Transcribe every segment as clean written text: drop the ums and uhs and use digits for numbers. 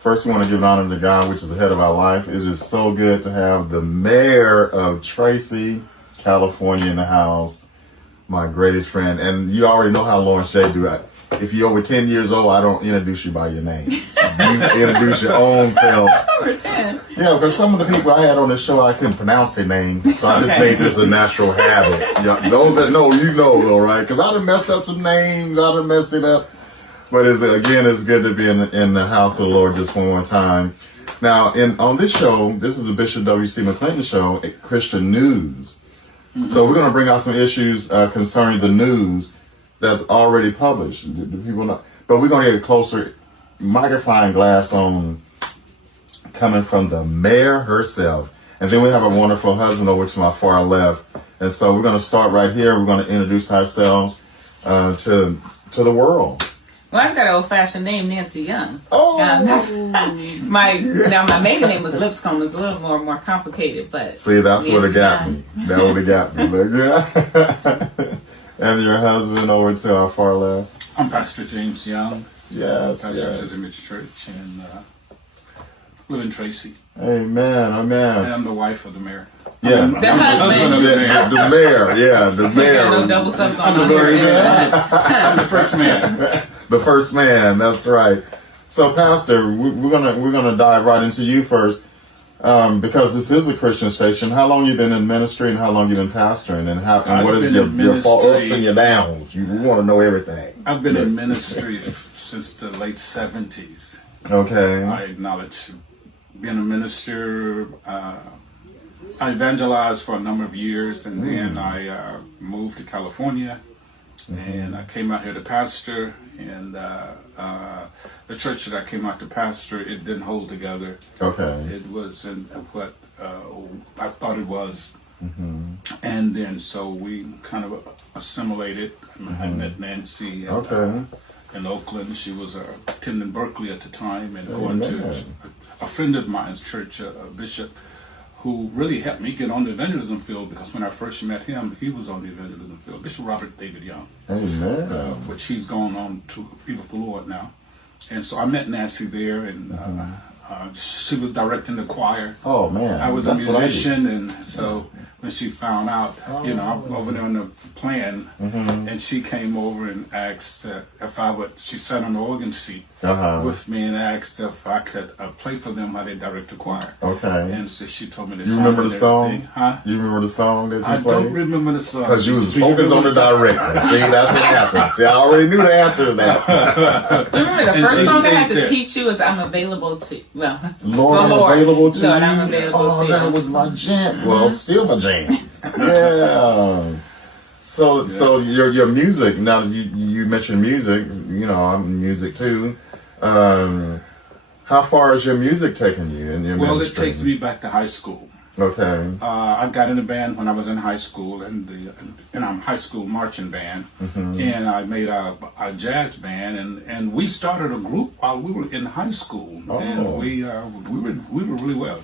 First, we want to give honor to God, which is the head of our life. It's just so good to have the mayor of Tracy, California in the house, my greatest friend. And you already know how Lawrence J. do it. If you're over 10 years old, I don't introduce you by your name. You introduce your own self. Over 10? Yeah, because some of the people I had on the show, I couldn't pronounce their name. So I just made this a natural habit. Yeah, those that know, you know, though, right? Because I done messed up some names. I done messed it up. But it's good to be in the house of the Lord just one more time. Now, on this show, this is the Bishop W.C. McClinton show, Christian News. Mm-hmm. So we're going to bring out some issues concerning the news that's already published. Do people know? But we're going to get a closer magnifying glass on coming from the mayor herself. And then we have a wonderful husband over to my far left. And so we're going to start right here. We're going to introduce ourselves to the world. Well, I got an old-fashioned name, Nancy Young. Oh, my maiden name was Lipscomb. It's a little more complicated, but see, that's what it got me. That would have got me. Look, yeah. And your husband over to our far left. I'm Pastor James Young. Yes, Pastor of the Image Church, and live in Tracy. Amen, amen. And I'm the wife of the mayor. Yeah, the husband. The mayor. Yeah, the mayor. No double stuff going on. I'm the first man. The first man. That's right. So, Pastor, we're gonna dive right into you first, because this is a Christian station. How long you been in ministry, and how long you been pastoring, and what is your ups and your downs? We want to know everything. I've been in ministry since the late 70s. Okay. I acknowledge being a minister. I evangelized for a number of years, and then I moved to California, and I came out here to pastor. And the church that I came out to pastor, it didn't hold together. Okay. It wasn't what I thought it was. Mm-hmm. And then so we kind of assimilated. I met Nancy in Oakland. She was attending Berkeley at the time, and going to a friend of mine's church, a bishop, who really helped me get on the evangelism field, because when I first met him, he was on the evangelism field. Bishop Robert David Young. Amen. Which he's gone on to be with the Lord now. And so I met Nancy there, and she was directing the choir. Oh, man. I was a musician, and so when she found out, I'm over there on the plan, and she came over and asked if she sat on the organ seat with me and asked if I could play for them while they direct the choir. Okay. And so she told me the song. You remember the song? Huh? You remember the song that you played? I don't remember the song. Because you was focused on the director. See, that's what happened. See, I already knew the answer to that. Remember, the first song I had to teach you is I'm Available to, Lord, I'm available to you. Lord, I'm available to you. That was my jam. Well, still my jam. Yeah. So your music. Now you mentioned music. I'm in music too. How far is your music taking you in your ministry? Well, it takes me back to high school. Okay. I got in a band when I was in high school, and high school marching band, and I made a jazz band, and we started a group while we were in high school, and we were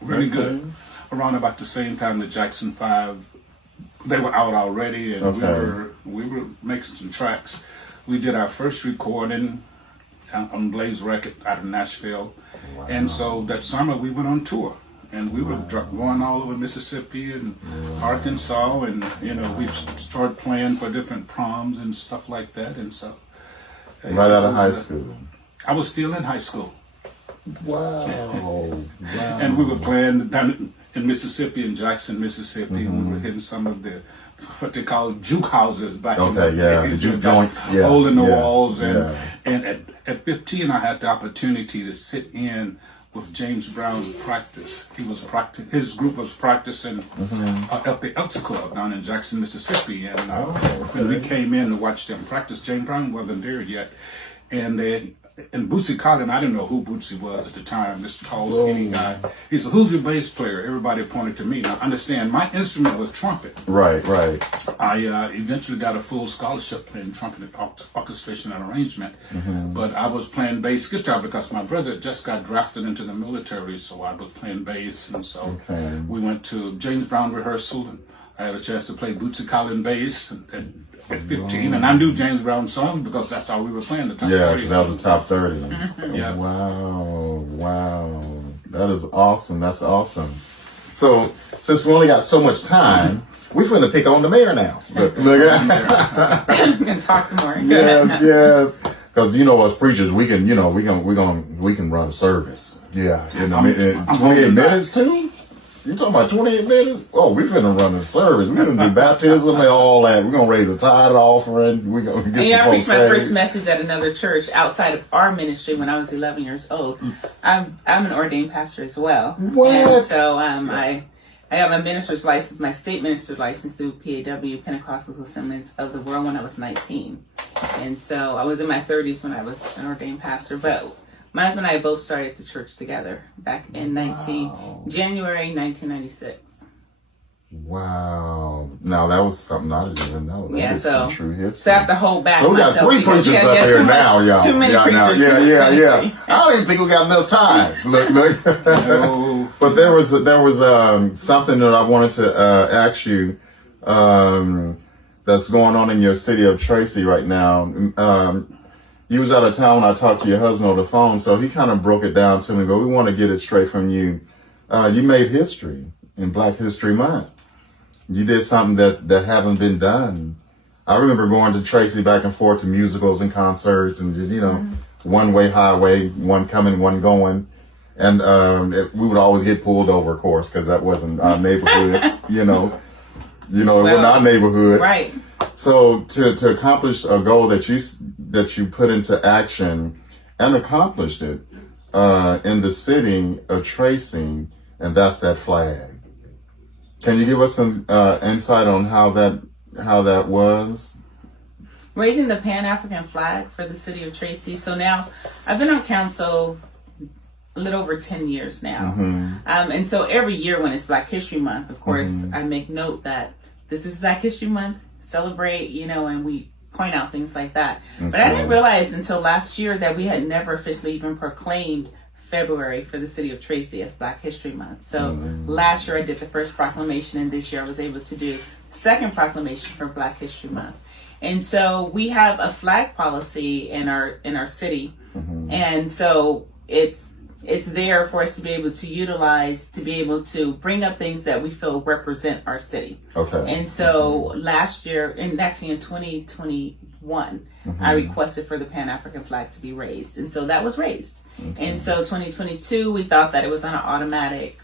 really good. Around about the same time the Jackson 5, they were out already, and we were making some tracks. We did our first recording on Blaze Record out of Nashville, and so that summer we went on tour. And we were going all over Mississippi and Arkansas, and we started playing for different proms and stuff like that. And so, right out of high school, I was still in high school. Wow! And we were playing down in Mississippi, in Jackson, Mississippi. And we were hitting some of the what they call juke houses back in the the juke joints, hole in the walls. And at 15, I had the opportunity to sit in with James Brown's practice. His group was practicing at the Elks Club down in Jackson, Mississippi. And when we came in to watch them practice, James Brown wasn't there yet. And Bootsy Collin, I didn't know who Bootsy was at the time, this tall, skinny guy. He said, "Who's your bass player?" Everybody pointed to me. Now, understand, my instrument was trumpet. Right. I eventually got a full scholarship playing trumpet, orchestration, and arrangement. But I was playing bass guitar because my brother just got drafted into the military, so I was playing bass. And so we went to James Brown rehearsal, and I had a chance to play Bootsy Collins bass at 15, and I knew James Brown songs because that's how we were playing the top 30. Yeah, that was the top 30. Yeah. Wow. That is awesome. That's awesome. So, since we only got so much time, we're finna pick on the mayor now. Look at I'm gonna talk some more. yes. Because us preachers, we can run a service. Yeah, 28 minutes too. You talking about 28 minutes? Oh, we finna run a service. We gonna do baptism and all that. We're gonna raise a tithe offering. We're gonna get some I folks preached my saved. first message at another church outside of our ministry when I was 11 years old. I'm an ordained pastor as well. What? And so I got my minister's license, my state minister's license through PAW, Pentecostal Assemblies of the World, when I was 19. And so I was in my 30s when I was an ordained pastor. But my husband and I both started the church together back in January 1996. Wow. Now that was something I didn't even know. That is some true history. So I have to hold back. So we got three preachers up here now, y'all. Too many preachers. Yeah. I don't even think we got enough time. Look. No. But there was something that I wanted to ask you that's going on in your city of Tracy right now. You was out of town when I talked to your husband on the phone, so he kind of broke it down to me. But we want to get it straight from you. You made history in Black History Month. You did something that haven't been done. I remember going to Tracy back and forth to musicals and concerts and one-way highway, one coming, one going. And we would always get pulled over, of course, because that wasn't our neighborhood. It wasn't our neighborhood. Right. So to accomplish a goal that you put into action and accomplished it in the city of Tracy, and that's that flag. Can you give us some insight on how that was? Raising the Pan-African flag for the city of Tracy. So now I've been on council a little over 10 years now. And so every year when it's Black History Month, of course, I make note that this is Black History Month, celebrate, and we point out things like that. Okay. But I didn't realize until last year that we had never officially even proclaimed February for the city of Tracy as Black History Month. So last year I did the first proclamation, and this year I was able to do the second proclamation for Black History Month. And so we have a flag policy in our city, and so it's there for us to be able to utilize, to be able to bring up things that we feel represent our city. Okay. And so last year, and actually in 2021, I requested for the Pan-African flag to be raised. And so that was raised. And so 2022, we thought that it was on an automatic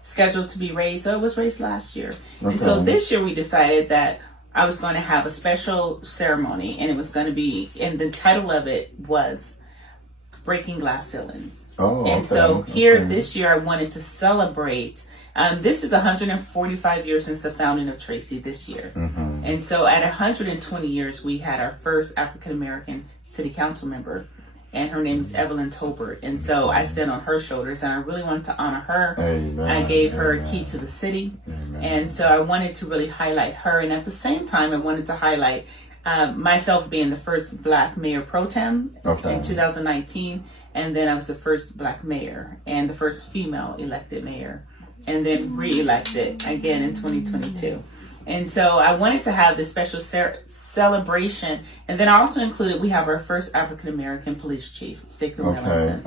schedule to be raised. So it was raised last year. And so this year we decided that I was going to have a special ceremony, and it was going to be, and the title of it was Breaking Glass Ceilings. This year I wanted to celebrate. This is 145 years since the founding of Tracy this year. And so at 120 years, we had our first African-American city council member, and her name is Evelyn Tolbert. And so I stood on her shoulders, and I really wanted to honor her. I gave her a key to the city. And so I wanted to really highlight her. And at the same time, I wanted to highlight myself being the first Black mayor pro tem in 2019. And then I was the first Black mayor and the first female elected mayor, and then re-elected again in 2022. And so I wanted to have this special celebration. And then I also included, we have our first African-American police chief, Sikru Millington.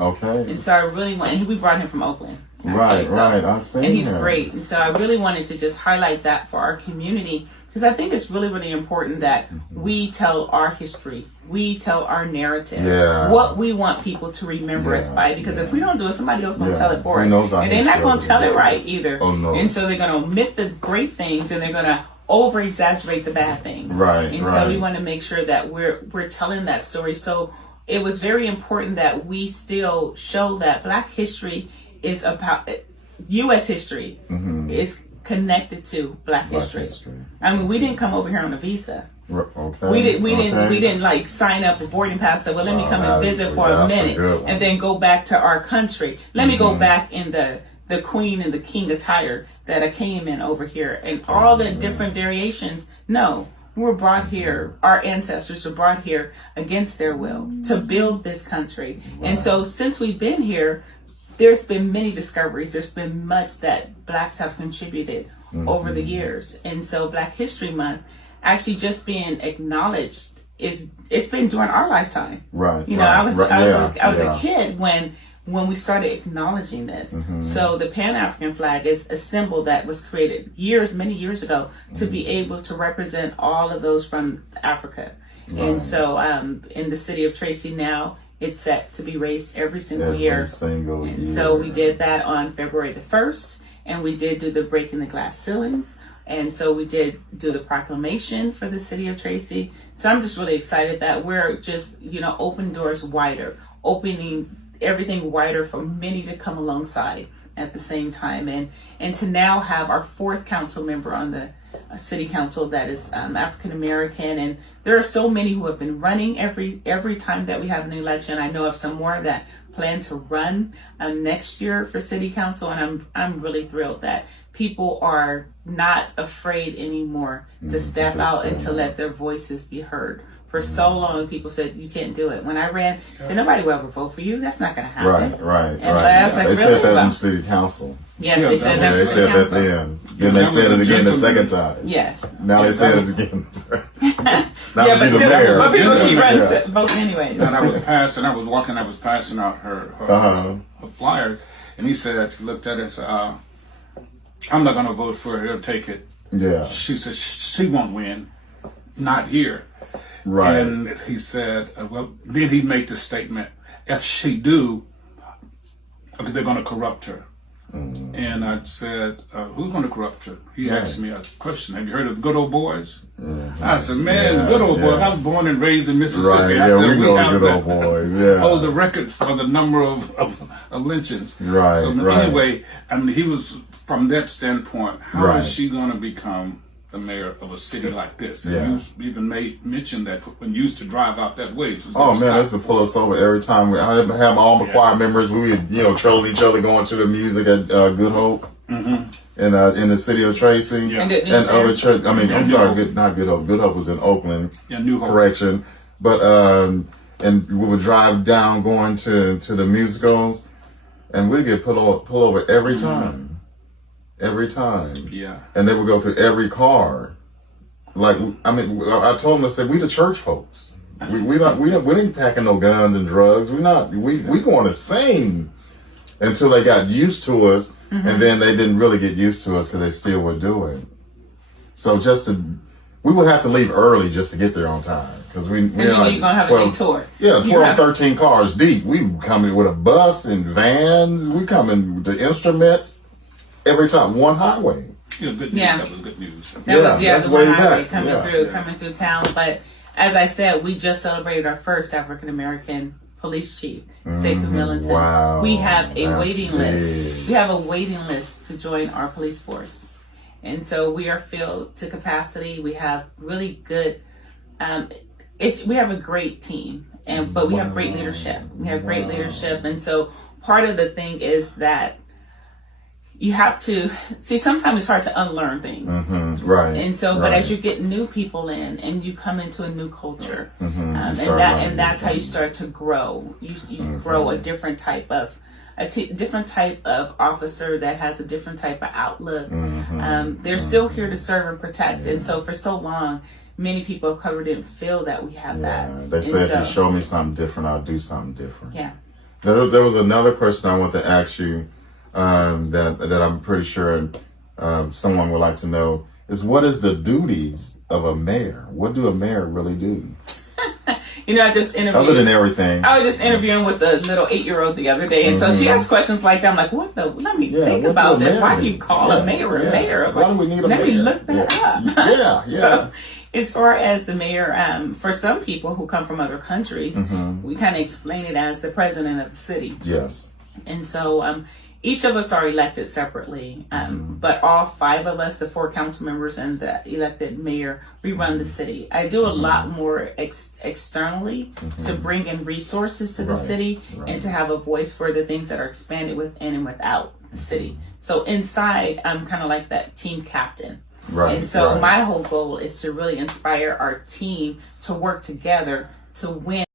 And so I really and we brought him from Oakland. Right. I see. And he's great. And so I really wanted to just highlight that for our community, because I think it's really, really important that we tell our history. We tell our narrative, what we want people to remember us by. Because if we don't do it, somebody else going to tell it for us. And they're not going to tell it right either. And so they're going to omit the great things, and they're going to over-exaggerate the bad things. So we want to make sure that we're telling that story. So it was very important that we still show that Black history is about U.S. history is connected to Black history. I mean, we didn't come over here on a visa. We didn't like sign up for boarding pass. So, well, let me come and visit for a minute and then go back to our country. Let me go back in the queen and the king attire that I came in over here, and all the different variations. No, we were brought here. Our ancestors were brought here against their will to build this country. And so since we've been here, there's been many discoveries. There's been much that Blacks have contributed over the years. And so Black History Month actually just being acknowledged it's been during our lifetime. Right. You know, right, I was yeah. a kid when we started acknowledging this. So the Pan-African flag is a symbol that was created many years ago to be able to represent all of those from Africa. Right. And so in the city of Tracy now, it's set to be raised every single year. So we did that on February the 1st, and we did do the breaking the glass ceilings. And so we did do the proclamation for the city of Tracy. So I'm just really excited that we're just, you know, open doors wider, opening everything wider for many to come alongside at the same time. And to now have our 4th council member on the city council that is African American. And there are so many who have been running every time that we have an election. I know of some more that plan to run next year for city council. And I'm really thrilled that people are not afraid anymore to step out and to let their voices be heard. For so long, people said, you can't do it. When I ran, said, nobody will ever vote for you. That's not going to happen. Right. And so I was like, they really? said that in city council. Yes, they said that. They said that then. Then they said it again the second time. Yes. Now they said it again. Now yeah, but the still, mayor. but people keep running, voting anyway. And I was passing out her flyer, and he looked at it and said, I'm not going to vote for her. He'll take it. Yeah. She said, she won't win. Not here. Right. And he said, then he made the statement, if she do, they're going to corrupt her. And I said, who's going to corrupt her? He asked me a question. Have you heard of the Good Old Boys? I said, man, the Good Old Boys. I was born and raised in Mississippi. Right. I said, we know Good Old Boys. Yeah. Hold the record for the number of lynchings. Right. So anyway, I mean, he was, from that standpoint, how is she going to become the mayor of a city like this? And you even mentioned that when you used to drive out that way. Oh man, they used to pull us over every time. I have all my choir members. We would, troll each other going to the music at Good Hope in the city of Tracy and other church. I mean, I'm sorry, not Good Hope. Good Hope was in Oakland. New Hope. Correction. But and we would drive down going to the musicals, and we'd get pulled over every time. Every time. Yeah. And they would go through every car. Like, I mean, I told them, I said, we the church folks. We ain't packing no guns and drugs. We going to sing until they got used to us. And then they didn't really get used to us because they still would do it. So we would have to leave early just to get there on time. Because we're going to have a big tour. Yeah, 12, 13 cars deep. We coming with a bus and vans. We coming with the instruments. Every time, one highway. Yeah, good news. That was good news. That was one highway coming through town. But as I said, we just celebrated our first African American police chief, Sekou Millington. Wow, we have a waiting list. We have a waiting list to join our police force, and so we are filled to capacity. We have really good. We have a great team, but we have great leadership. We have great leadership, and so part of the thing is that you have to see, sometimes it's hard to unlearn things. Right. And so, but as you get new people in and you come into a new culture, and that's how you start to grow. You grow a different type of officer that has a different type of outlook. They're still here to serve and protect. And so for so long, many people of color didn't feel that we have that. They said, if you show me something different, I'll do something different. Yeah. There was another question I want to ask you, that I'm pretty sure someone would like to know is, what is the duties of a mayor? What do a mayor really do? I just interviewed. Other than everything. I was just interviewing with the little 8-year-old the other day, and so she asked questions like that. I'm like, let me think about this. Why do you call a mayor a mayor? I was Why do we need a mayor? Let me look that up. Yeah. As far as the mayor, for some people who come from other countries, we kind of explain it as the president of the city. Yes. And so each of us are elected separately, but all 5 of us, the 4 council members and the elected mayor, we run the city. I do a lot more externally to bring in resources to the city and to have a voice for the things that are expanded within and without the city. So inside, I'm kind of like that team captain. And so my whole goal is to really inspire our team to work together to win.